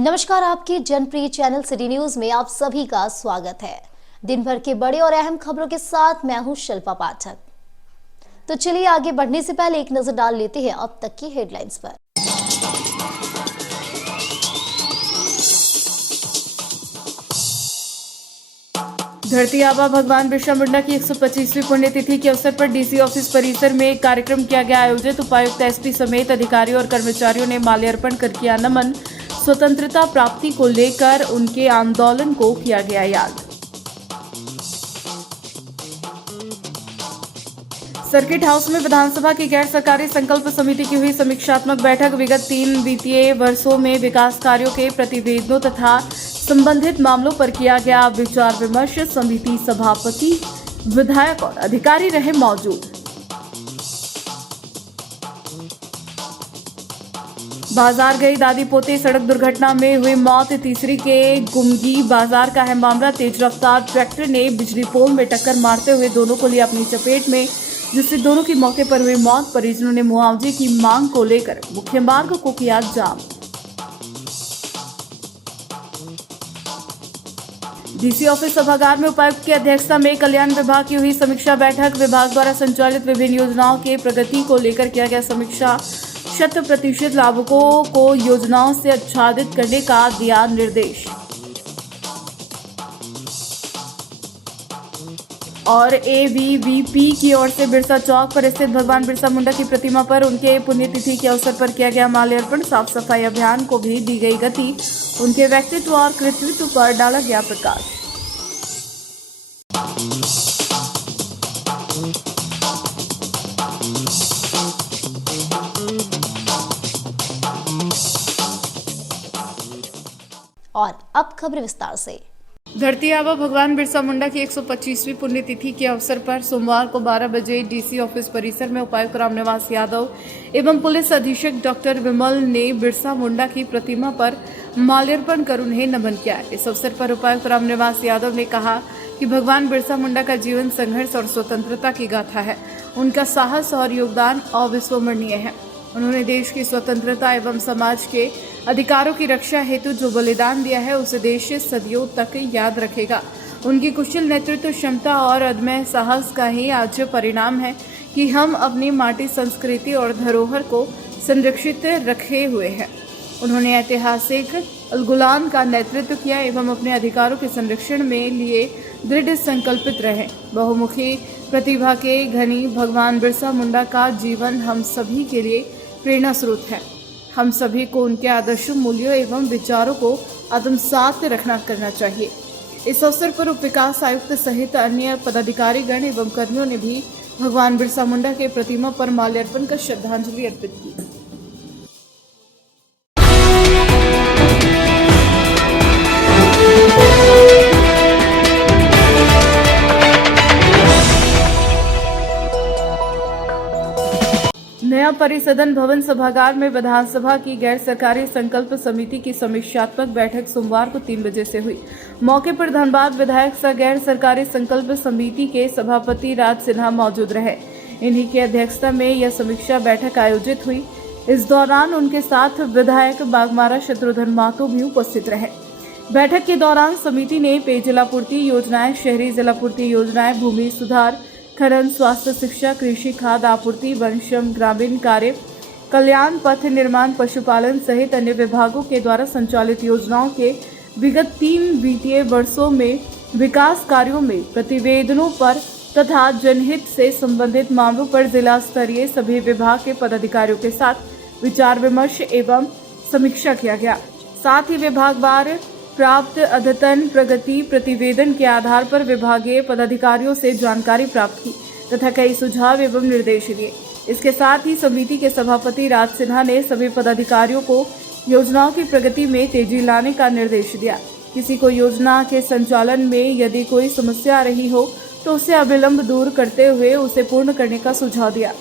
नमस्कार, आपके जनप्रिय channel city news में आप सभी का स्वागत है। दिन भर के बड़े और अहम खबरों के साथ मैं हूं शिल्पा पाठक। तो चलिए आगे बढ़ने से पहले एक नजर डाल लेते हैं अब तक की हेडलाइंस पर। धरती आबा भगवान बिरसा मुंडा की 125वीं पुण्यतिथि के अवसर पर डीसी ऑफिस परिसर में एक कार्यक्रम किया गया आयोजित। उपायुक्त एसपी समेत अधिकारियों और कर्मचारियों ने माल्यार्पण कर किया नमन। स्वतंत्रता प्राप्ति को लेकर उनके आंदोलन को किया गया याद। सर्किट हाउस में विधानसभा की गैर सरकारी संकल्प समिति की हुई समीक्षात्मक बैठक। विगत 3 वित्तीय वर्षों में विकास कार्यों के प्रतिवेदनों तथा संबंधित मामलों पर किया गया विचार विमर्श। समिति सभापति, विधायक और अधिकारी रहे मौजूद। बाजार गई दादी पोते सड़क दुर्घटना में हुई मौत। तीसरी के गुमगी बाजार का है मामला। तेज रफ्तार ट्रैक्टर ने बिजली पोल में टक्कर मारते हुए दोनों को लिया अपनी चपेट में, जिससे दोनों की मौके पर हुई मौत। परिजनों ने मुआवजे की मांग को लेकर मुख्य मार्ग को किया जाम। डीसी ऑफिस सभागार में उपायुक्त की अध्यक्षता में कल्याण विभाग की हुई समीक्षा बैठक। विभाग द्वारा संचालित विभिन्न योजनाओं के प्रगति को लेकर किया गया समीक्षा। 100% लाभुकों को योजनाओं से आच्छादित करने का दिया निर्देश। और एवीवीपी की ओर से बिरसा चौक पर स्थित भगवान बिरसा मुंडा की प्रतिमा पर उनके पुण्यतिथि के अवसर पर किया गया माल्यार्पण। साफ सफाई अभियान को भी दी गई गति। उनके व्यक्तित्व और कृतित्व पर डाला गया प्रकाश। और अब खबर विस्तार से। धरती आबा भगवान बिरसा मुंडा की 125वीं पुण्यतिथि के अवसर पर सोमवार को 12 बजे डीसी ऑफिस परिसर में उपायुक्त रामनिवास यादव एवं पुलिस अधीक्षक डॉक्टर विमल ने बिरसा मुंडा की प्रतिमा पर माल्यार्पण कर उन्हें नमन किया। इस अवसर पर उपायुक्त रामनिवास यादव ने कहा कि भगवान बिरसा मुंडा का जीवन संघर्ष और स्वतंत्रता की गाथा है। उनका साहस और योगदान अविस्मरणीय है। उन्होंने देश की स्वतंत्रता एवं समाज के अधिकारों की रक्षा हेतु जो बलिदान दिया है, उसे देश सदियों तक याद रखेगा। उनकी कुशल नेतृत्व क्षमता और अदम्य साहस का ही आज परिणाम है कि हम अपनी माटी, संस्कृति और धरोहर को संरक्षित रखे हुए हैं। उन्होंने ऐतिहासिक अल्गुलान का नेतृत्व किया एवं अपने अधिकारों के संरक्षण में लिए दृढ़ संकल्पित रहे। बहुमुखी प्रतिभा के धनी भगवान बिरसा मुंडा का जीवन हम सभी के लिए प्रेरणा स्रोत है। हम सभी को उनके आदर्श मूल्यों एवं विचारों को आत्मसात रखना करना चाहिए। इस अवसर पर उप विकास आयुक्त सहित अन्य पदाधिकारीगण एवं कर्मियों ने भी भगवान बिरसा मुंडा के प्रतिमा पर माल्यार्पण कर श्रद्धांजलि अर्पित की। नया परिसदन भवन सभागार में विधानसभा की गैर सरकारी संकल्प समिति की समीक्षात्मक बैठक सोमवार को 3 बजे से हुई। मौके पर धनबाद विधायक सह गैर सरकारी संकल्प समिति के सभापति राज सिन्हा मौजूद रहे। इन्हीं की अध्यक्षता में यह समीक्षा बैठक आयोजित हुई। इस दौरान उनके साथ विधायक बागमारा शत्रुघ्न महतो भी उपस्थित रहे। बैठक के दौरान समिति ने पेयजलापूर्ति योजनाएं, शहरी जलापूर्ति योजनाएं, भूमि सुधार, खनन, स्वास्थ्य, शिक्षा, कृषि, खाद्य आपूर्ति, वन श्रम, ग्रामीण कार्य, कल्याण, पथ निर्माण, पशुपालन सहित अन्य विभागों के द्वारा संचालित योजनाओं के विगत 3 वित्तीय वर्षों में विकास कार्यों में प्रतिवेदनों पर तथा जनहित से संबंधित मामलों पर जिला स्तरीय सभी विभाग के पदाधिकारियों के साथ विचार विमर्श एवं समीक्षा किया गया। साथ ही विभागवार प्राप्त अद्यतन प्रगति प्रतिवेदन के आधार पर विभागीय पदाधिकारियों से जानकारी प्राप्त की तथा कई सुझाव एवं निर्देश दिए। इसके साथ ही समिति के सभापति राज सिन्हा ने सभी पदाधिकारियों को योजनाओं की प्रगति में तेजी लाने का निर्देश दिया। किसी को योजना के संचालन में यदि कोई समस्या आ रही हो तो उसे अविलंब दूर करते हुए उसे पूर्ण करने का सुझाव दिया।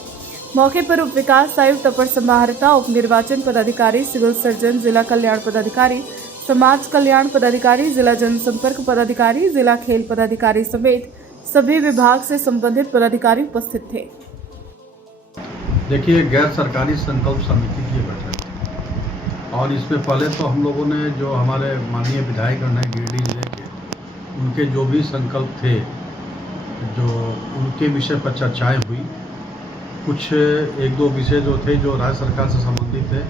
मौके पर उप विकास आयुक्त, अपर समाहर्ता, उप निर्वाचन पदाधिकारी, सिविल सर्जन, जिला कल्याण पदाधिकारी, समाज कल्याण पदाधिकारी, जिला जनसंपर्क पदाधिकारी, जिला खेल पदाधिकारी समेत सभी विभाग से संबंधित पदाधिकारी उपस्थित थे। देखिए, गैर सरकारी संकल्प समिति की बैठक और इसमें पहले तो हम लोगों ने जो हमारे माननीय विधायकगण हैं गिरिडीह जिले के, उनके जो भी संकल्प थे, जो उनके विषय पर चर्चाएं हुई। कुछ एक दो विषय जो थे जो राज्य सरकार से संबंधित थे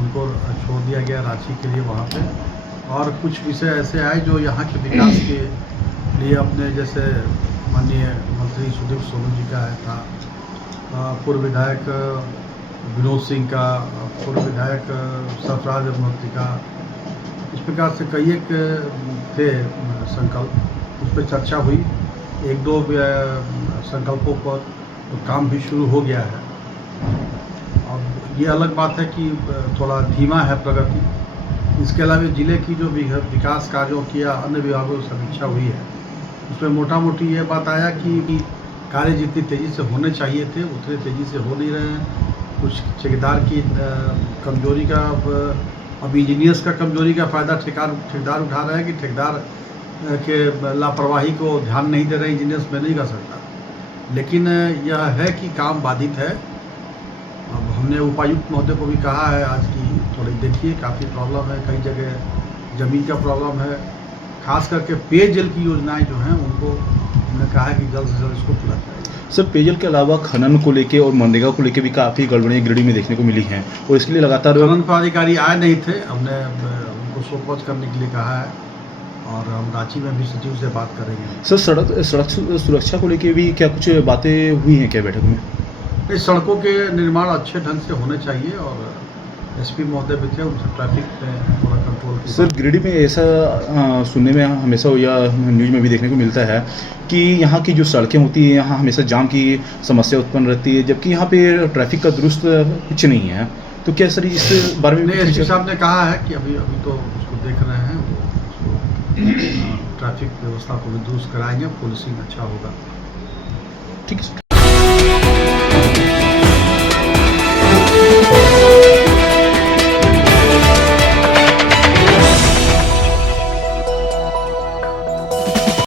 उनको छोड़ दिया गया रांची के लिए वहाँ पे, और कुछ विषय ऐसे आए जो यहाँ के विकास के लिए अपने, जैसे माननीय मंत्री सुदीप सोनू जी का है था, पूर्व विधायक विनोद सिंह का, पूर्व विधायक सरफराज अहमद का, इस प्रकार से कई एक थे संकल्प, उस पर चर्चा हुई। एक दो संकल्पों पर काम भी शुरू हो गया है। अब ये अलग बात है कि थोड़ा धीमा है प्रगति। इसके अलावा जिले की जो विकास कार्यों की या अन्य विभागों की समीक्षा हुई है, उसमें मोटा मोटी ये बात आया कि कार्य जितनी तेज़ी से होने चाहिए थे उतने तेज़ी से हो नहीं रहे हैं। कुछ ठेकेदार की कमजोरी का, अब इंजीनियर्स का कमजोरी का फ़ायदा ठेकेदार उठा रहे हैं कि ठेकेदार के लापरवाही को ध्यान नहीं दे रहे इंजीनियर्स। में नहीं कर सकता, लेकिन यह है कि काम बाधित है। अब हमने उपायुक्त महोदय को भी कहा है आज की थोड़ी देखिए, काफ़ी प्रॉब्लम है, कई जगह ज़मीन का प्रॉब्लम है, खास करके पेयजल की योजनाएं जो हैं उनको हमने कहा है कि जल्द से जल्द इसको पूरा करें। सर, पेयजल के अलावा खनन को लेके और मनरेगा को लेके भी काफ़ी गड़बड़ियाँ गिरिडीह में देखने को मिली हैं, और इसके लिए लगातार खनन पदाधिकारी आए नहीं थे। हमने उनको शोकॉज करने के लिए कहा है और हम रांची में भी सचिव से बात करेंगे। सर, सड़क सुरक्षा को लेके भी क्या कुछ बातें हुई हैं क्या बैठक में? इस सड़कों के निर्माण अच्छे ढंग से होने चाहिए, और एसपी महोदय भी थे, उनसे ट्रैफिक पे थोड़ा कंट्रोल की। सर, गिरिडीह में ऐसा सुनने में हमेशा या न्यूज़ में भी देखने को मिलता है कि यहाँ की जो सड़कें होती हैं, यहाँ हमेशा जाम की समस्या उत्पन्न रहती है, जबकि यहाँ पे ट्रैफिक का दुरुस्त कुछ नहीं है। तो क्या सर इस बारे में? एसपी साहब ने कहा है कि अभी तो उसको देख रहे हैं, उसको ट्रैफिक व्यवस्था को भी दुरुस्त कराएंगे, पुलिसिंग अच्छा होगा। ठीक है सर।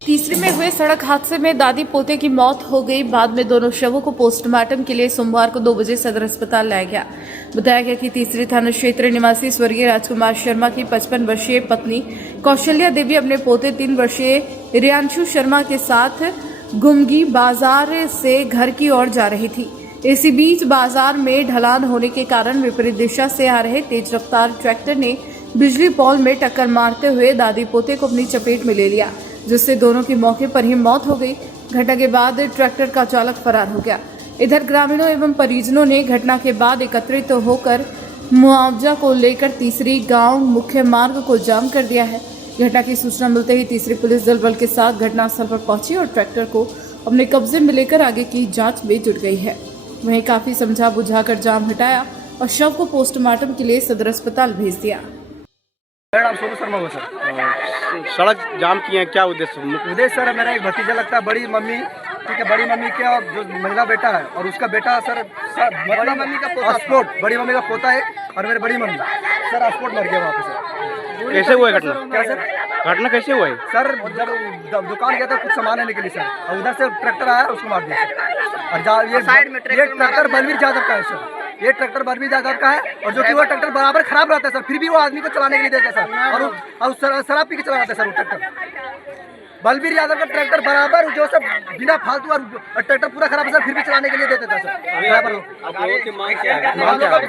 तीसरे में हुए सड़क हादसे में दादी पोते की मौत हो गई। बाद में दोनों शवों को पोस्टमार्टम के लिए सोमवार को 2 बजे सदर अस्पताल लाया गया। बताया गया कि तीसरी थाना क्षेत्र निवासी स्वर्गीय राजकुमार शर्मा की 55 वर्षीय पत्नी कौशल्या देवी अपने पोते 3 वर्षीय रियांशु शर्मा के साथ घुमगी बाजार से घर की ओर जा रही थी। इसी बीच बाजार में ढलान होने के कारण विपरीत दिशा से आ रहे तेज रफ्तार ट्रैक्टर ने बिजली पोल में टक्कर मारते हुए दादी पोते को अपनी चपेट में ले लिया, जिससे दोनों की मौके पर ही मौत हो गई। घटना के बाद ट्रैक्टर का चालक फरार हो गया। इधर ग्रामीणों एवं परिजनों ने घटना के बाद एकत्रित होकर मुआवजा को लेकर तीसरी गांव मुख्य मार्ग को जाम कर दिया है। घटना की सूचना मिलते ही तीसरी पुलिस दल बल के साथ घटनास्थल पर पहुंची और ट्रैक्टर को अपने कब्जे में लेकर आगे की जांच में जुट गई है। वहीं काफी समझा बुझाकर जाम हटाया और शव को पोस्टमार्टम के लिए सदर अस्पताल भेज दिया। नाम सोनू शर्मा हुआ सर। सड़क जाम किए हैं, क्या उद्देश्य? उद्देश्य सर, मेरा एक भतीजा लगता है, बड़ी मम्मी, ठीक है, बड़ी मम्मी के और जो महिला बेटा है और उसका बेटा सर बड़ी मम्मी का पोता, स्पोर्ट बड़ी मम्मी का पोता है और मेरी बड़ी मम्मी सर स्पोर्ट मर गया वहाँ पे सर। कैसे हुआ घटना? क्या सर? घटना कैसे हुआ है? सर जब दुकान गया था कुछ सामान लेने के लिए सर, और उधर से ट्रैक्टर आया उसको मार दिया सर। और ये ट्रैक्टर बलवीर यादव का है सर, ये ट्रैक्टर बलवीर यादव का है, और जो कि वो ट्रैक्टर बराबर खराब रहता है सर, फिर भी वो आदमी को चलाने के लिए देता है सर, और शराब पी के चला जाता है सर वो ट्रैक्टर। बलवीर यादव का ट्रैक्टर बराबर जो सब बिना फालतू और ट्रैक्टर पूरा खराब है सर, फिर भी चलाने के लिए देते थे सर।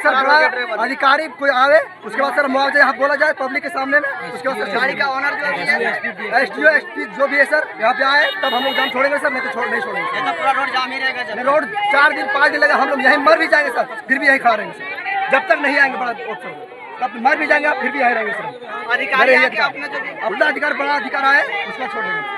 सर बड़ा अधिकारी कोई आवे, उसके बाद सर मुआवजा यहाँ बोला जाए पब्लिक के सामने में, उसके बाद सर गाड़ी का ओनर जो है एसडीओ एसपी जो भी है सर यहाँ पे आए, तब हम लोग जाम छोड़ेंगे सर, नहीं तो नहीं छोड़ेंगे। पूरा रोड जाम ही रहेगा। रोड 4 दिन 5 दिन लगा, हम लोग यहीं मर भी जाएंगे सर, फिर भी यहीं खड़ा रहेंगे सर, जब तक नहीं आएंगे बड़ा ऑप्शन, तब मर भी जाएंगे फिर भी यहीं रहेंगे सर। अधिकारी अपना अधिकार बड़ा अधिकार आए उसका छोड़ देंगे।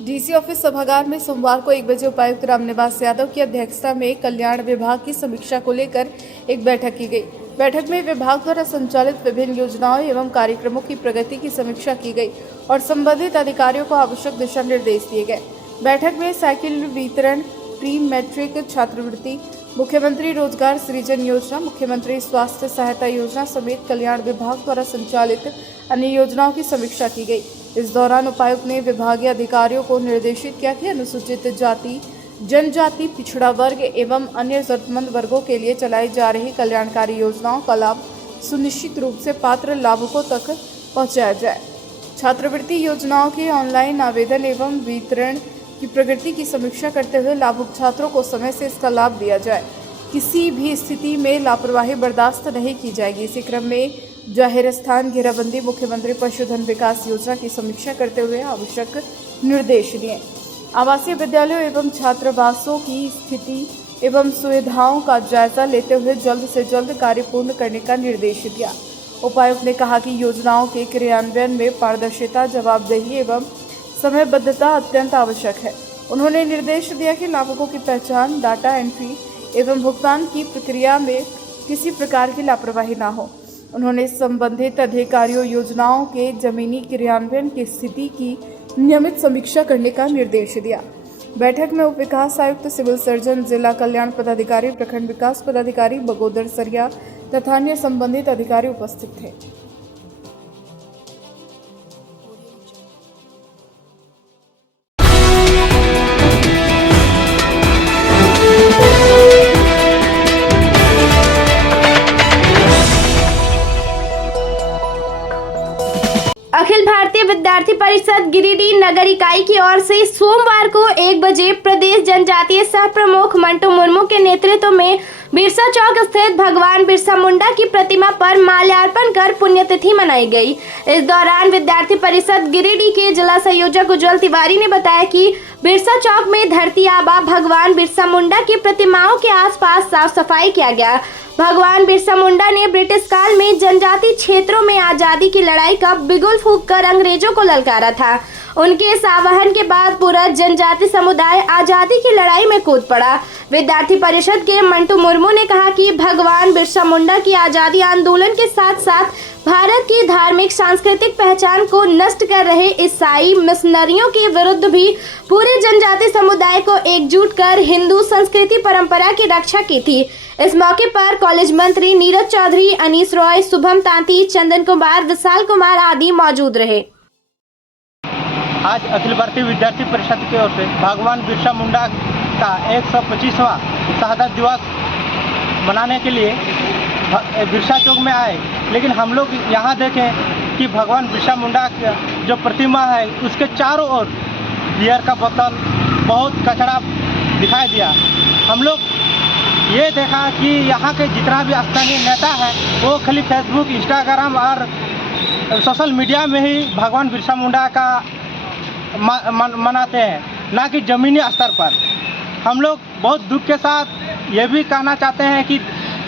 डीसी ऑफिस सभागार में सोमवार को 1 बजे उपायुक्त रामनिवास यादव की अध्यक्षता में कल्याण विभाग की समीक्षा को लेकर एक बैठक की गई। बैठक में विभाग द्वारा संचालित विभिन्न योजनाओं एवं कार्यक्रमों की प्रगति की समीक्षा की गई और संबंधित अधिकारियों को आवश्यक दिशा निर्देश दिए गए। बैठक में साइकिल वितरण, प्री मैट्रिक छात्रवृत्ति, मुख्यमंत्री रोजगार सृजन योजना, मुख्यमंत्री स्वास्थ्य सहायता योजना समेत कल्याण विभाग द्वारा संचालित अन्य योजनाओं की समीक्षा की गई। इस दौरान उपायुक्त ने विभागीय अधिकारियों को निर्देशित किया कि अनुसूचित जाति, जनजाति, पिछड़ा वर्ग एवं अन्य जरूरतमंद वर्गों के लिए चलाई जा रही कल्याणकारी योजनाओं का लाभ सुनिश्चित रूप से पात्र लाभुकों तक पहुंचाया जाए। छात्रवृत्ति योजनाओं के ऑनलाइन आवेदन एवं वितरण की प्रगति की समीक्षा करते हुए लाभुक छात्रों को समय से इसका लाभ दिया जाए। किसी भी स्थिति में लापरवाही बर्दाश्त नहीं की जाएगी। इसी क्रम में जाहिर स्थान घेराबंदी, मुख्यमंत्री पशुधन विकास योजना की समीक्षा करते हुए आवश्यक निर्देश दिए। आवासीय विद्यालयों एवं छात्रावासों की स्थिति एवं सुविधाओं का जायजा लेते हुए जल्द से जल्द कार्य पूर्ण करने का निर्देश दिया। उपायुक्त ने कहा कि योजनाओं के क्रियान्वयन में पारदर्शिता, जवाबदेही एवं समयबद्धता अत्यंत आवश्यक है। उन्होंने निर्देश दिया कि लाभुकों की पहचान, डाटा एंट्री एवं भुगतान की प्रक्रिया में किसी प्रकार की लापरवाही न हो। उन्होंने संबंधित अधिकारियों योजनाओं के जमीनी क्रियान्वयन की स्थिति की नियमित समीक्षा करने का निर्देश दिया। बैठक में उप विकास आयुक्त, सिविल सर्जन, जिला कल्याण पदाधिकारी, प्रखंड विकास पदाधिकारी, बगोदर सरिया तथा अन्य संबंधित अधिकारी उपस्थित थे। अखिल भारतीय विद्यार्थी परिषद गिरिडीह नगर इकाई की ओर से सोमवार को 1 बजे प्रदेश जनजातीय सह प्रमुख मंटू मुर्मू के नेतृत्व में बिरसा चौक स्थित भगवान बिरसा मुंडा की प्रतिमा पर माल्यार्पण कर पुण्यतिथि मनाई गई। इस दौरान विद्यार्थी परिषद गिरिडीह के जिला संयोजक उज्जवल तिवारी ने बताया कि बिरसा चौक में धरती आबा भगवान बिरसा मुंडा की प्रतिमाओं के आसपास साफ सफाई किया गया। भगवान बिरसा मुंडा ने ब्रिटिश काल में जनजाति क्षेत्रों में आजादी की लड़ाई का बिगुल फूंककर अंग्रेजों को ललकारा था। उनके इस आह्वान के बाद पूरा जनजाति समुदाय आजादी की लड़ाई में कूद पड़ा। विद्यार्थी परिषद के मंटू मुर्मू ने कहा कि भगवान बिरसा मुंडा की आजादी आंदोलन के साथ साथ भारत की धार्मिक सांस्कृतिक पहचान को नष्ट कर रहे ईसाई मिशनरियों के विरुद्ध भी पूरे जनजाति समुदाय को एकजुट कर हिंदू संस्कृति परंपरा की रक्षा की थी। इस मौके पर कॉलेज मंत्री नीरज चौधरी, अनीस रॉय, शुभम तांती, चंदन कुमार, विशाल कुमार आदि मौजूद रहे। आज अखिल भारतीय विद्यार्थी परिषद की ओर से भगवान बिरसा मुंडा का 125वां शहादत दिवस मनाने के लिए बिरसा चौक में आए, लेकिन हम लोग यहाँ देखें कि भगवान बिरसा मुंडा का जो प्रतिमा है उसके चारों ओर बियर का बोतल, बहुत कचरा दिखाई दिया। हम लोग ये देखा कि यहाँ के जितना भी स्थानीय नेता है वो खाली फेसबुक, इंस्टाग्राम और सोशल मीडिया में ही भगवान बिरसा मुंडा का मनाते हैं, ना कि ज़मीनी स्तर पर। हम लोग बहुत दुख के साथ ये भी कहना चाहते हैं कि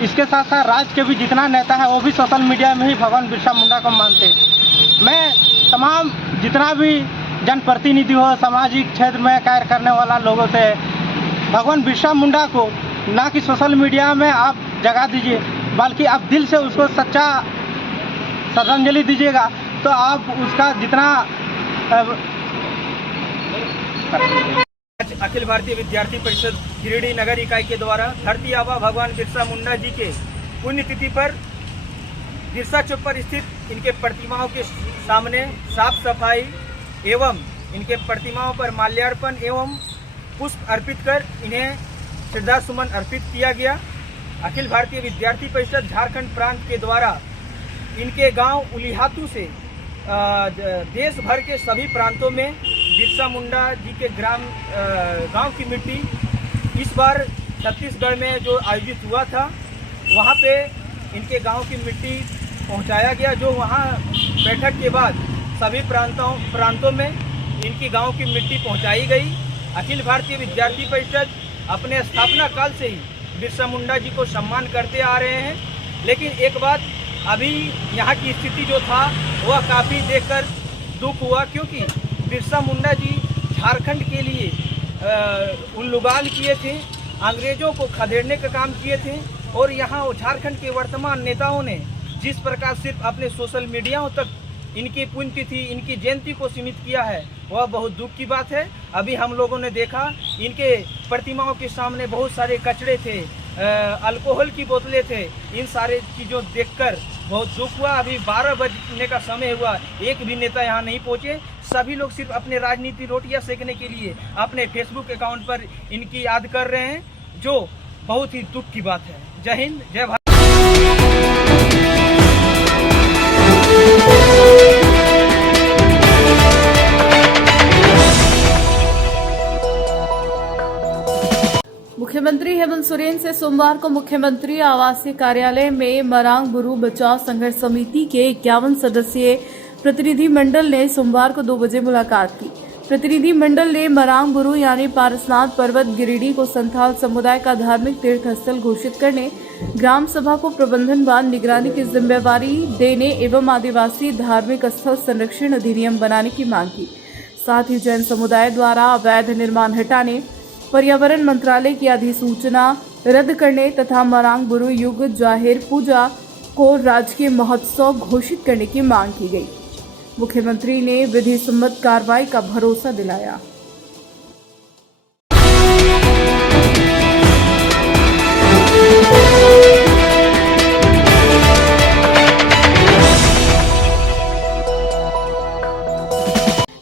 इसके साथ साथ राज्य के भी जितना नेता है वो भी सोशल मीडिया में ही भगवान बिरसा मुंडा को मानते हैं। मैं तमाम जितना भी जनप्रतिनिधि हो, सामाजिक क्षेत्र में कार्य करने वाला लोगों से भगवान बिरसा मुंडा को ना कि सोशल मीडिया में आप जगह दीजिए, बल्कि आप दिल से उसको सच्चा श्रद्धांजलि दीजिएगा तो आप उसका जितना अखिल भारतीय विद्यार्थी परिषद गिरिडीह नगर इकाई के द्वारा धरती आबा भगवान बिरसा मुंडा जी के पुण्यतिथि पर बिरसा चौक पर स्थित इनके प्रतिमाओं के सामने साफ सफाई एवं इनके प्रतिमाओं पर माल्यार्पण एवं पुष्प अर्पित कर इन्हें श्रद्धा सुमन अर्पित किया गया। अखिल भारतीय विद्यार्थी परिषद झारखंड प्रांत के द्वारा इनके गांव उलिहातू से देश भर के सभी प्रांतों में बिरसा मुंडा जी के गांव की मिट्टी इस बार छत्तीसगढ़ में जो आयोजित हुआ था वहां पे इनके गांव की मिट्टी पहुंचाया गया, जो वहां बैठक के बाद सभी प्रांतों में इनकी गांव की मिट्टी पहुंचाई गई। अखिल भारतीय विद्यार्थी परिषद अपने स्थापना काल से ही बिरसा मुंडा जी को सम्मान करते आ रहे हैं, लेकिन एक बात अभी यहाँ की स्थिति जो था वह काफ़ी देखकर दुख हुआ, क्योंकि बिरसा मुंडा जी झारखंड के लिए उल्लुगान किए थे, अंग्रेज़ों को खदेड़ने का काम किए थे, और यहाँ झारखंड के वर्तमान नेताओं ने जिस प्रकार सिर्फ अपने सोशल मीडियाओं तक इनकी पुण्यतिथि, इनकी जयंती को सीमित किया है वह बहुत दुख की बात है। अभी हम लोगों ने देखा इनके प्रतिमाओं के सामने बहुत सारे कचड़े थे, अल्कोहल की बोतलें थे। इन सारे चीज़ों देखकर बहुत दुख हुआ। अभी 12 बजने का समय हुआ, एक भी नेता यहाँ नहीं पहुँचे। सभी लोग सिर्फ अपने राजनीति रोटियां सेकने के लिए अपने फेसबुक अकाउंट पर इनकी याद कर रहे हैं, जो बहुत ही दुख की बात है। जय हिंद, जय भारत। मुख्यमंत्री हेमंत सोरेन से सोमवार को मुख्यमंत्री आवासीय कार्यालय में मरांग बुरू बचाव संघर्ष समिति के 51 सदस्यीय प्रतिनिधि मंडल ने सोमवार को 2 बजे मुलाकात की। प्रतिनिधि मंडल ने मरांग बुरू यानी पारसनाथ पर्वत गिरिडीह को संथाल समुदाय का धार्मिक तीर्थ स्थल घोषित करने, ग्राम सभा को प्रबंधन व निगरानी की जिम्मेवारी देने एवं आदिवासी धार्मिक स्थल संरक्षण अधिनियम बनाने की मांग की। साथ ही जैन समुदाय द्वारा अवैध निर्माण हटाने, पर्यावरण मंत्रालय की अधिसूचना रद्द करने तथा मरांग बुरू युग जाहिर पूजा को राजकीय महोत्सव घोषित करने की मांग की गई। मुख्यमंत्री ने विधि सम्मत कार्रवाई का भरोसा दिलाया।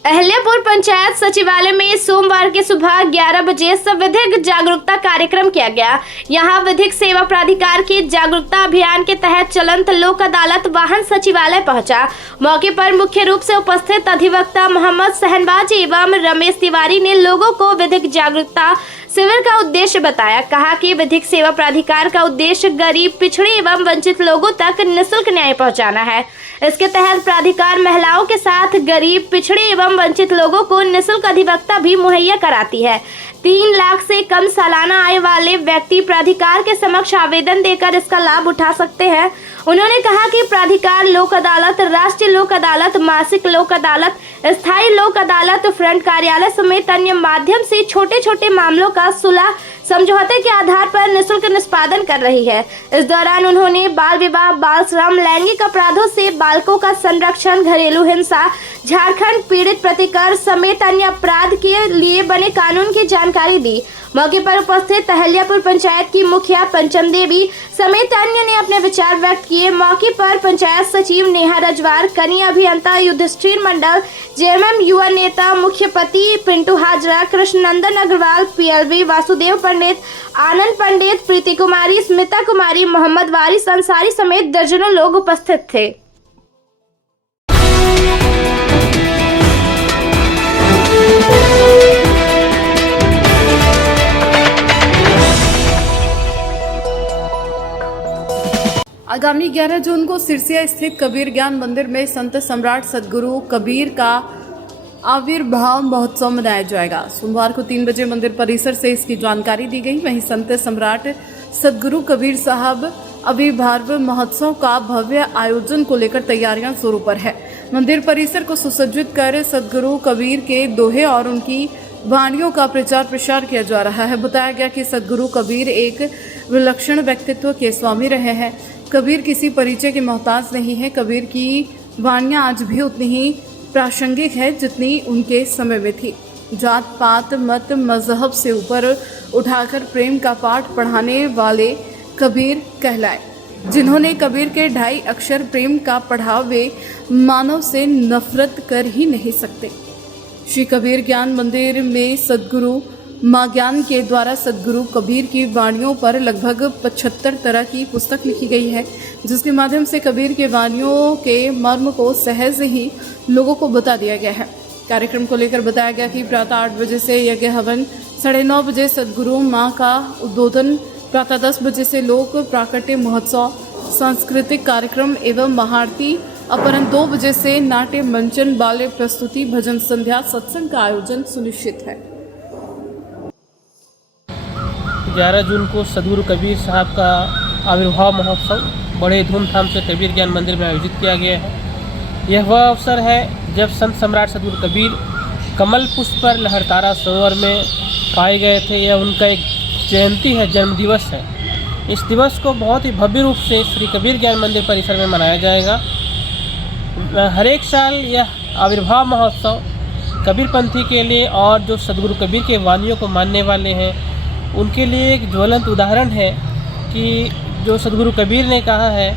अहिल्यापुर पंचायत सचिवालय में सोमवार की सुबह 11 बजे से विधिक जागरूकता कार्यक्रम किया गया। यहां विधिक सेवा प्राधिकार के जागरूकता अभियान के तहत चलंत लोक अदालत वाहन सचिवालय पहुंचा। मौके पर मुख्य रूप से उपस्थित अधिवक्ता मोहम्मद सहनवाज एवं रमेश तिवारी ने लोगों को विधिक जागरूकता शिविर का उद्देश्य बताया। कहा कि विधिक सेवा प्राधिकार का उद्देश्य गरीब, पिछड़े एवं वंचित लोगों तक निःशुल्क न्याय पहुंचाना है। इसके तहत प्राधिकार महिलाओं के साथ गरीब, पिछड़े एवं वंचित लोगों को निःशुल्क अधिवक्ता भी मुहैया कराती है। 3 लाख से कम सालाना आय वाले व्यक्ति प्राधिकार के समक्ष आवेदन देकर इसका लाभ उठा सकते हैं। उन्होंने कहा कि प्राधिकार लोक अदालत, राष्ट्रीय लोक अदालत, मासिक लोक अदालत, स्थायी लोक अदालत, फ्रंट कार्यालय समेत अन्य माध्यम से छोटे छोटे मामलों का सुलह समझौते के आधार पर निःशुल्क निष्पादन कर रही है। इस दौरान उन्होंने बाल विवाह, बाल श्रम, लैंगिक अपराधों से बालकों का संरक्षण, घरेलू हिंसा, झारखंड पीड़ित प्रतिकर समेत अन्य अपराध के लिए बने कानून की जानकारी दी। मौके पर उपस्थित अहिल्यापुर पंचायत की मुखिया पंचम देवी समेत अन्य ने अपने विचार व्यक्त किए। मौके पर पंचायत सचिव नेहा रजवार, कनीय अभियंता युधिष्ठिर मंडल, जेएमएम युवा नेता मुख्यपति पिंटू हाजरा, कृष्णनंदन अग्रवाल, पीएलवी वासुदेव पंडित, आनंद पंडित, प्रीति कुमारी, स्मिता कुमारी, मोहम्मद वारिस अंसारी समेत दर्जनों लोग उपस्थित थे। आगामी 11 जून को सिरसिया स्थित कबीर ज्ञान मंदिर में संत सम्राट सदगुरु कबीर का आविर्भाव महोत्सव मनाया जाएगा। सोमवार को 3 बजे मंदिर परिसर से इसकी जानकारी दी गई। वहीं संत सम्राट सदगुरु कबीर साहब आविर्भाव महोत्सव का भव्य आयोजन को लेकर तैयारियां जोरों पर है। मंदिर परिसर को सुसज्जित कर सदगुरु कबीर के दोहे और उनकी वाणियों का प्रचार प्रसार किया जा रहा है। बताया गया कि सदगुरु कबीर एक विलक्षण व्यक्तित्व के स्वामी रहे हैं। कबीर किसी परिचय के मोहताज नहीं है। कबीर की वाणियां आज भी उतनी ही प्रासंगिक है जितनी उनके समय में थी। जात पात, मत, मजहब से ऊपर उठाकर प्रेम का पाठ पढ़ाने वाले कबीर कहलाए। जिन्होंने कबीर के 2.5 अक्षर प्रेम का पढ़ा वे मानव से नफरत कर ही नहीं सकते। श्री कबीर ज्ञान मंदिर में सदगुरु माँ ज्ञान के द्वारा सदगुरु कबीर की वाणियों पर लगभग 75 तरह की पुस्तक लिखी गई है, जिसके माध्यम से कबीर के वाणियों के मर्म को सहज ही लोगों को बता दिया गया है। कार्यक्रम को लेकर बताया गया कि प्रातः 8 बजे से यज्ञ हवन, 9:30 बजे सदगुरु माँ का उद्बोधन, प्रातः 10 बजे से लोक प्राकट्य महोत्सव, सांस्कृतिक कार्यक्रम एवं महाआरती, अपराह्न 2 बजे से नाट्य मंचन, बाल्य प्रस्तुति, भजन संध्या, सत्संग का आयोजन सुनिश्चित है। 11 जून को सदगुरु कबीर साहब का आविर्भाव महोत्सव बड़े धूमधाम से कबीर ज्ञान मंदिर में आयोजित किया गया है। यह वह अवसर है जब संत सम्राट सदगुरु कबीर कमल पुष्प पर लहरतारा सरोवर में पाए गए थे। यह उनका एक जयंती है, जन्म दिवस है। इस दिवस को बहुत ही भव्य रूप से श्री कबीर ज्ञान मंदिर परिसर में मनाया जाएगा। हर एक साल यह आविर्भाव महोत्सव कबीरपंथी के लिए और जो सदगुरु कबीर के वाणियों को मानने वाले हैं उनके लिए एक ज्वलंत उदाहरण है कि जो सदगुरु कबीर ने कहा है,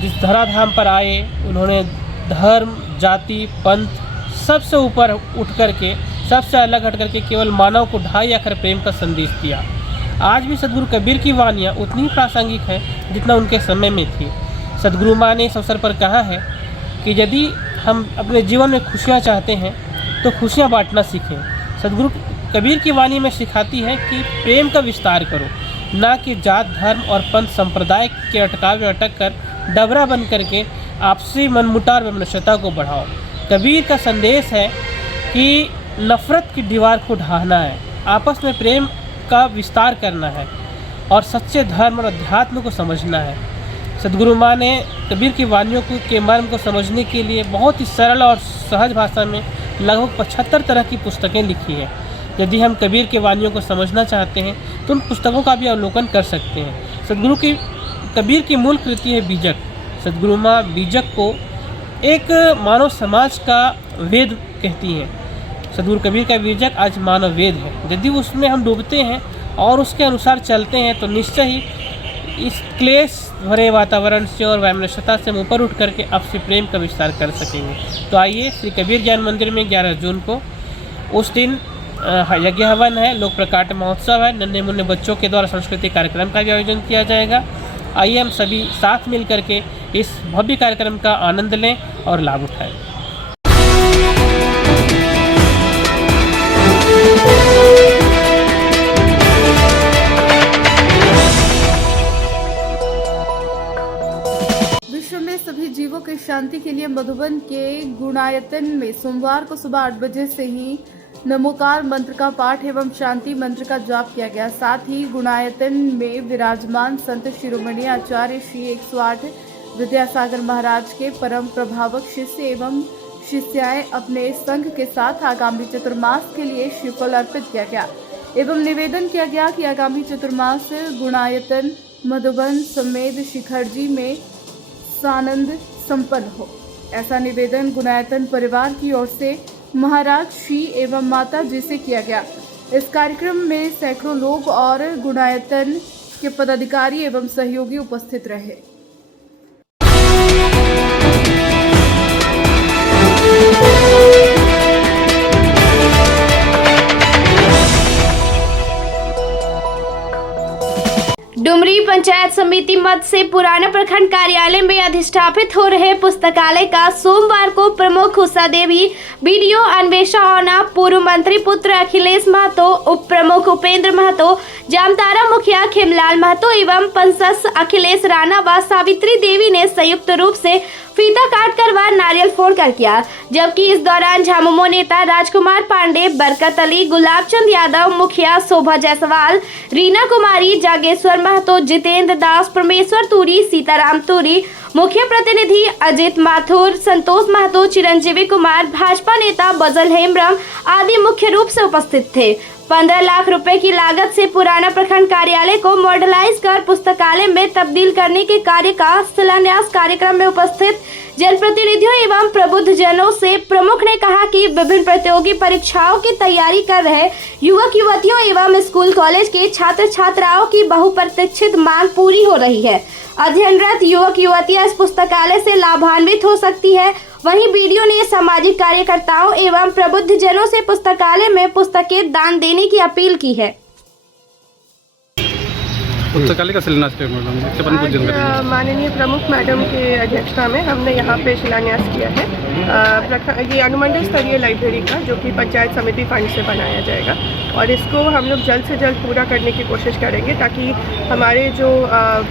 जिस धराधाम पर आए उन्होंने धर्म, जाति पंथ सबसे ऊपर उठ करके, सबसे अलग हट करके केवल मानव को ढाई आकर प्रेम का संदेश दिया। आज भी सदगुरु कबीर की वानियाँ उतनी प्रासंगिक है जितना उनके समय में थी। सदगुरु माँ ने इस अवसर पर कहा है कि यदि हम अपने जीवन में खुशियाँ चाहते हैं तो खुशियाँ बांटना सीखें। सदगुरु कबीर की वाणी में सिखाती है कि प्रेम का विस्तार करो, ना कि जात धर्म और पंथ संप्रदाय के अटकाव में अटक कर डबरा बन करके आपसी मनमुटाव व मनुष्यता को बढ़ाओ। कबीर का संदेश है कि नफ़रत की दीवार को ढाना है, आपस में प्रेम का विस्तार करना है और सच्चे धर्म और अध्यात्म को समझना है। सदगुरु माँ ने कबीर की वाणियों के मर्म को समझने के लिए बहुत ही सरल और सहज भाषा में लगभग 75 तरह की पुस्तकें लिखी हैं। यदि हम कबीर के वाणियों को समझना चाहते हैं तो उन पुस्तकों का भी अवलोकन कर सकते हैं। कबीर की मूल कृति है बीजक। सदगुरु माँ बीजक को एक मानव समाज का वेद कहती हैं। सदगुरु कबीर का बीजक आज मानव वेद है। यदि उसमें हम डूबते हैं और उसके अनुसार चलते हैं तो निश्चय ही इस क्लेश भरे वातावरण से और वैमनस्यता से हम ऊपर उठ करके आपसे प्रेम का विस्तार कर सकेंगे। तो आइए श्री कबीर ज्ञान मंदिर में 11 जून को उस दिन यज्ञ हवन है, लोक प्रकाट महोत्सव है, नन्हे मुन्ने बच्चों के द्वारा सांस्कृतिक कार्यक्रम का भी आयोजन किया जाएगा। आइए हम सभी साथ मिल करके इस भव्य कार्यक्रम का आनंद लें और लाभ उठाएं। विश्व में सभी जीवों की शांति के लिए मधुबन के गुणायतन में सोमवार को सुबह 8 बजे से ही नमोकार मंत्र का पाठ एवं शांति मंत्र का जाप किया गया। साथ ही गुणायतन में विराजमान संत शिरोमणि आचार्य श्री 108 विद्यासागर महाराज के परम प्रभावक शिष्य एवं शिष्याएं अपने संघ के साथ आगामी चतुर्मास के लिए श्रीफल अर्पित किया गया एवं निवेदन किया गया कि आगामी चतुर्मास गुणायतन मधुबन समेत शिखरजी में सानंद संपन्न हो। ऐसा निवेदन गुणायतन परिवार की ओर से महाराज श्री एवं माता जी से किया गया। इस कार्यक्रम में सैकड़ों लोग और गुणायतन के पदाधिकारी एवं सहयोगी उपस्थित रहे। डुमरी पंचायत समिति मद से पुराना प्रखंड कार्यालय में अधिष्ठापित हो रहे पुस्तकालय का सोमवार को प्रमुख उषा देवी, बीडीओ अन्वेषा ओना, पूर्व मंत्री पुत्र अखिलेश महतो, उप प्रमुख उपेंद्र महतो, जामतारा मुखिया खेमलाल महतो एवं पंसस अखिलेश राणा व सावित्री देवी ने संयुक्त रूप से फीता काट कर व नारियल फोड़कर किया। जबकि इस दौरान झामुमो नेता राजकुमार पांडे, बरकत अली, गुलाबचंद यादव, मुखिया शोभा जायसवाल, रीना कुमारी, जागेश्वर महतो, जितेंद्र दास, परमेश्वर तूरी, सीताराम तूरी, मुख्य प्रतिनिधि अजित माथुर, संतोष महतो, चिरंजीवी कुमार, भाजपा नेता बजल हेम्ब्रम आदि मुख्य रूप से उपस्थित थे। 15 लाख रुपए की लागत से पुराना प्रखंड कार्यालय को मॉडलाइज कर पुस्तकालय में तब्दील करने के कार्य का शिलान्यास कार्यक्रम में उपस्थित जनप्रतिनिधियों एवं प्रबुद्ध जनों से प्रमुख ने कहा कि विभिन्न प्रतियोगी परीक्षाओं की तैयारी कर रहे युवक युवतियों एवं स्कूल कॉलेज के छात्र छात्राओं की बहुप्रतीक्षित मांग पूरी हो रही है। अध्ययनरत युवक युवतियां इस पुस्तकालय से लाभान्वित हो सकती है। वहीं बीडीओ ने सामाजिक कार्यकर्ताओं एवं प्रबुद्ध जनों से पुस्तकालय में पुस्तकें दान देने की अपील की है। पुस्तकालय का शिलान्यास आज माननीय प्रमुख मैडम के अध्यक्षता में हमने यहाँ पे शिलान्यास किया है। ये अनुमंडल स्तरीय लाइब्रेरी का, जो कि पंचायत समिति फंड से बनाया जाएगा और इसको हम लोग जल्द से जल्द पूरा करने की कोशिश करेंगे ताकि हमारे जो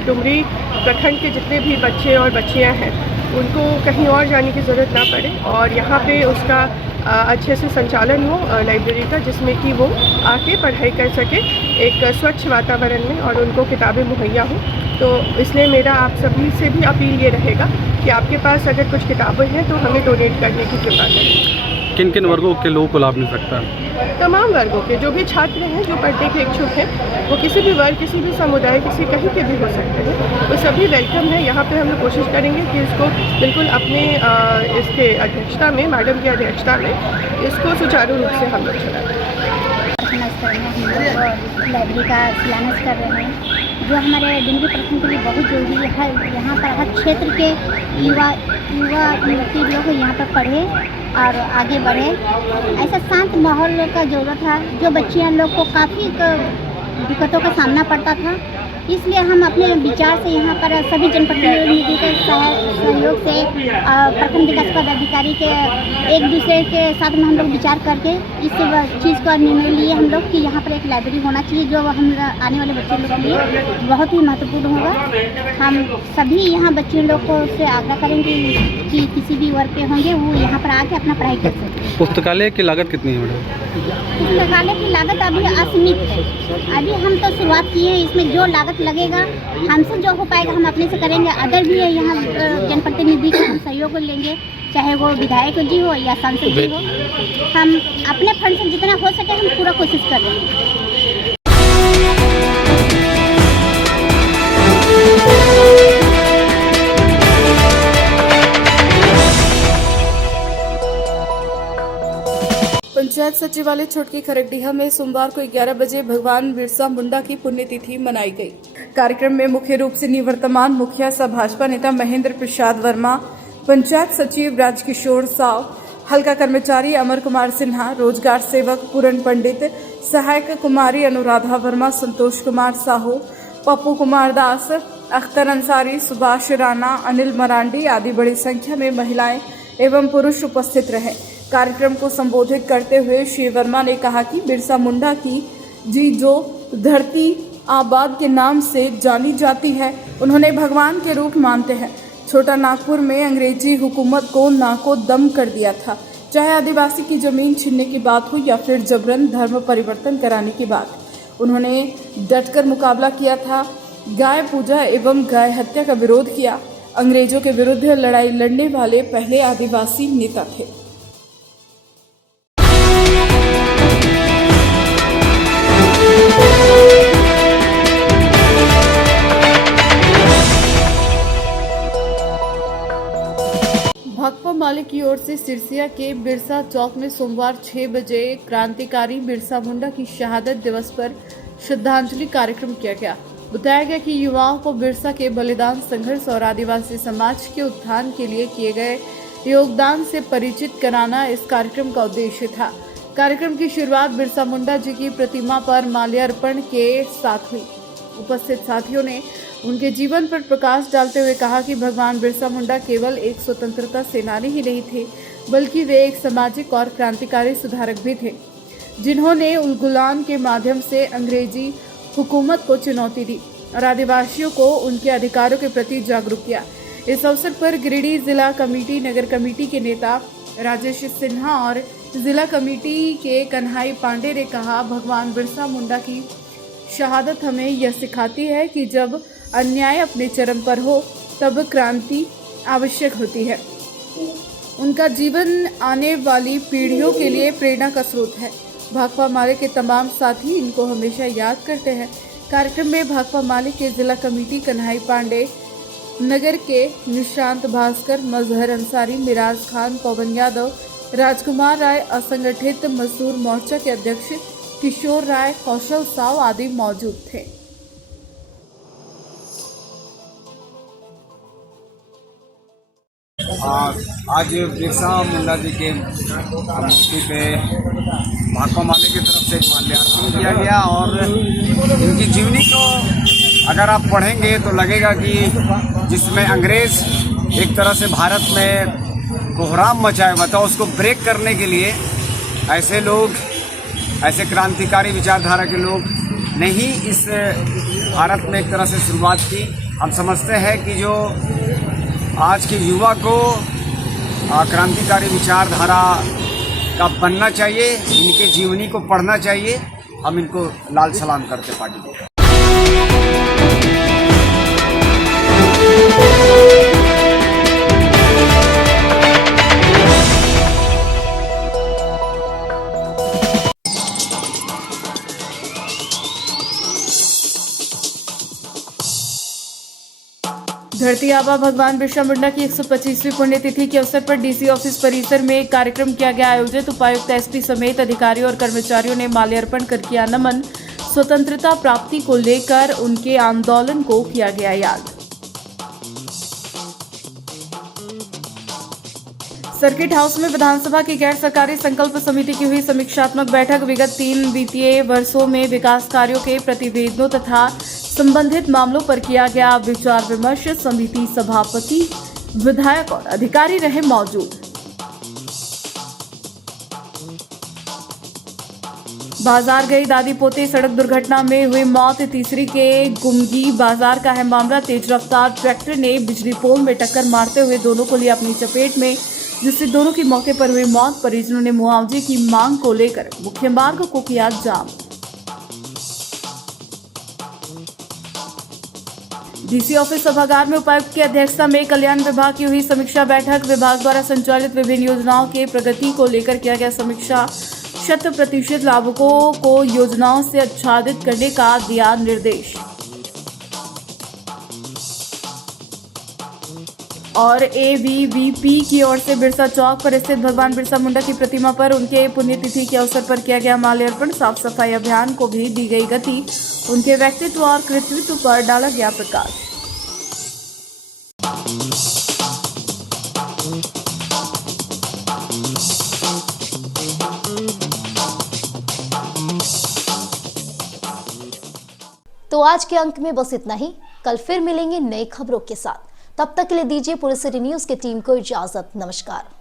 डुमरी प्रखंड के जितने भी बच्चे और बच्चियाँ हैं उनको कहीं और जाने की ज़रूरत ना पड़े और यहाँ पे उसका अच्छे से संचालन हो लाइब्रेरी का, जिसमें कि वो आके पढ़ाई कर सके एक स्वच्छ वातावरण में और उनको किताबें मुहैया हो। तो इसलिए मेरा आप सभी से भी अपील ये रहेगा कि आपके पास अगर कुछ किताबें हैं तो हमें डोनेट करने की कृपा करें। किन किन वर्गों के लोगों को लाभ मिल सकता है? तमाम वर्गों के, जो भी छात्र हैं जो पढ़ने के इच्छुक हैं, वो किसी भी वर्ग, किसी भी समुदाय, किसी कहीं के भी हो सकते हैं, वो सभी वेलकम है। यहाँ पे हम लोग कोशिश करेंगे कि इसको बिल्कुल अपने इसके अध्यक्षता में, मैडम की अध्यक्षता में इसको सुचारू रूप से हम लोग चलाएं। अवसर में हम लोग लाइब्रेरी का शिलान्यास कर रहे हैं, जो हमारे डिंडोरी प्रखंड के लिए बहुत जरूरी है। यहाँ पर हर क्षेत्र के युवा युवती लोग यहाँ पर पढ़े और आगे बढ़े। ऐसा शांत माहौल का जरूरत है, जो बच्चियाँ लोग को काफ़ी दिक्कतों का सामना पड़ता था। इसलिए हम अपने विचार से यहाँ पर सभी जनप्रतिनिधि के सहयोग से प्रखंड विकास पदाधिकारी के एक दूसरे के साथ में हम लोग विचार करके इस चीज़ का निर्णय लिए हम लोग कि यहाँ पर एक लाइब्रेरी होना चाहिए, जो हम आने वाले बच्चे लोग के लिए बहुत ही महत्वपूर्ण होगा। हम सभी यहाँ बच्चे लोग को से आग्रह करेंगे कि किसी भी वर्ग के होंगे वो यहाँ पर आके अपना पढ़ाई कर सकें। पुस्तकालय की लागत कितनी है मैडम? पुस्तकालय की लागत अभी असीमित है। अभी हम तो शुरुआत किए हैं, इसमें जो लागत लगेगा हमसे जो हो पाएगा हम अपने से करेंगे। अदर भी यहाँ जनप्रतिनिधि का हम सहयोग लेंगे, चाहे वो विधायक जी हो या सांसद जी हो। हम अपने फंड से जितना हो सके हम पूरा कोशिश कर रहे हैं। पंचायत सचिवालय छोटकी खरगडीहा में सोमवार को 11 बजे भगवान बिरसा मुंडा की पुण्यतिथि मनाई गई। कार्यक्रम में मुख्य रूप से निवर्तमान मुखिया सह भाजपा नेता महेंद्र प्रसाद वर्मा, पंचायत सचिव राजकिशोर साव, हल्का कर्मचारी अमर कुमार सिन्हा, रोजगार सेवक पूरन पंडित, सहायक कुमारी अनुराधा वर्मा, संतोष कुमार साहू, पप्पू कुमार दास, अख्तर अंसारी, सुभाष राणा, अनिल मरांडी आदि बड़ी संख्या में महिलाएं एवं पुरुष उपस्थित रहे। कार्यक्रम को संबोधित करते हुए श्री वर्मा ने कहा कि बिरसा मुंडा की जो धरती आबाद के नाम से जानी जाती है, उन्होंने भगवान के रूप मानते हैं। छोटा नागपुर में अंग्रेजी हुकूमत को नाको दम कर दिया था, चाहे आदिवासी की जमीन छीनने की बात हो या फिर जबरन धर्म परिवर्तन कराने की बात। उन्होंने डटकर मुकाबला किया था, गाय पूजा एवं गाय हत्या का विरोध किया। अंग्रेजों के विरुद्ध लड़ाई लड़ने वाले पहले आदिवासी नेता थे। भाकपा माले की ओर से सिरसिया के बिरसा चौक में सोमवार 6 बजे क्रांतिकारी बिरसा मुंडा की शहादत दिवस पर श्रद्धांजलि कार्यक्रम किया गया। बताया गया कि युवाओं को बिरसा के बलिदान, संघर्ष और आदिवासी समाज के उत्थान के लिए किए गए योगदान से परिचित कराना इस कार्यक्रम का उद्देश्य था। कार्यक्रम की शुरुआत बिरसा मुंडा जी की प्रतिमा पर माल्यार्पण के साथ हुई। उपस्थित साथियों ने उनके जीवन पर प्रकाश डालते हुए कहा कि भगवान बिरसा मुंडा केवल एक स्वतंत्रता सेनानी ही नहीं थे, बल्कि वे एक सामाजिक और क्रांतिकारी सुधारक भी थे, जिन्होंने उलगुलान के माध्यम से अंग्रेजी हुकूमत को चुनौती दी और आदिवासियों को उनके अधिकारों के प्रति जागरूक किया। इस अवसर पर गिरिडीह जिला कमेटी, नगर कमेटी के नेता राजेश सिन्हा और जिला कमेटी के कन्हाई पांडे ने कहा, भगवान बिरसा मुंडा की शहादत हमें यह सिखाती है कि जब अन्याय अपने चरम पर हो तब क्रांति आवश्यक होती है। उनका जीवन आने वाली पीढ़ियों के लिए प्रेरणा का स्रोत है। भाकपा माले के तमाम साथी इनको हमेशा याद करते हैं। कार्यक्रम में भाकपा माले के जिला कमेटी कन्हाई पांडे, नगर के निशांत भास्कर, मजहर अंसारी, मिराज खान, पवन यादव, राजकुमार राय, असंगठित मजदूर मोर्चा के अध्यक्ष किशोर राय, कौशल साव आदि मौजूद थे। आज बिरसा मुंडा जी के मूर्ति पे भाकपा माले की तरफ से माल्यार्पण किया गया और इनकी जीवनी को अगर आप पढ़ेंगे तो लगेगा कि जिसमें अंग्रेज एक तरह से भारत में कोहराम मचाया हुआ था, उसको ब्रेक करने के लिए ऐसे लोग, ऐसे क्रांतिकारी विचारधारा के लोग ने ही इस भारत में एक तरह से शुरुआत की। हम समझते हैं कि जो आज के युवा को क्रांतिकारी विचारधारा का बनना चाहिए, इनके जीवनी को पढ़ना चाहिए। हम इनको लाल सलाम करते पार्टी को। धरती आबा भगवान बिरसा मुंडा की 125वीं पुण्यतिथि के अवसर पर डीसी ऑफिस परिसर में एक कार्यक्रम किया गया आयोजित। उपायुक्त एसपी समेत अधिकारियों और कर्मचारियों ने माल्यार्पण कर किया नमन। स्वतंत्रता प्राप्ति को लेकर उनके आंदोलन को किया गया याद। सर्किट हाउस में विधानसभा की गैर सरकारी संकल्प समिति की हुई समीक्षात्मक बैठक। विगत 3 वित्तीय वर्षों में विकास कार्यों के प्रतिवेदनों तथा संबंधित मामलों पर किया गया विचार विमर्श। समिति सभापति, विधायक और अधिकारी रहे मौजूद। बाजार गई दादी पोते सड़क दुर्घटना में हुई मौत। तीसरी के गुमगी बाजार का है मामला। तेज रफ्तार ट्रैक्टर ने बिजली पोल में टक्कर मारते हुए दोनों को लिया अपनी चपेट में, जिससे दोनों की मौके पर हुई मौत। परिजनों ने मुआवजे की मांग को लेकर मुख्य मार्ग को किया जाम। डीसी ऑफिस सभागार में उपायुक्त की अध्यक्षता में कल्याण विभाग की हुई समीक्षा बैठक। विभाग द्वारा संचालित विभिन्न योजनाओं के प्रगति को लेकर किया गया समीक्षा। 100% लाभुकों को योजनाओं से आच्छादित करने का दिया निर्देश। और एवीवीपी की ओर से बिरसा चौक पर स्थित भगवान बिरसा मुंडा की प्रतिमा पर उनके पुण्यतिथि के अवसर पर किया गया माल्यार्पण। साफ सफाई अभियान को भी दी गई गति। उनके व्यक्तित्व और कृतित्व पर डाला गया प्रकाश। तो आज के अंक में बस इतना ही। कल फिर मिलेंगे नई खबरों के साथ। तब तक के लिए दीजिए पूरे सिटी न्यूज की टीम को इजाजत। नमस्कार।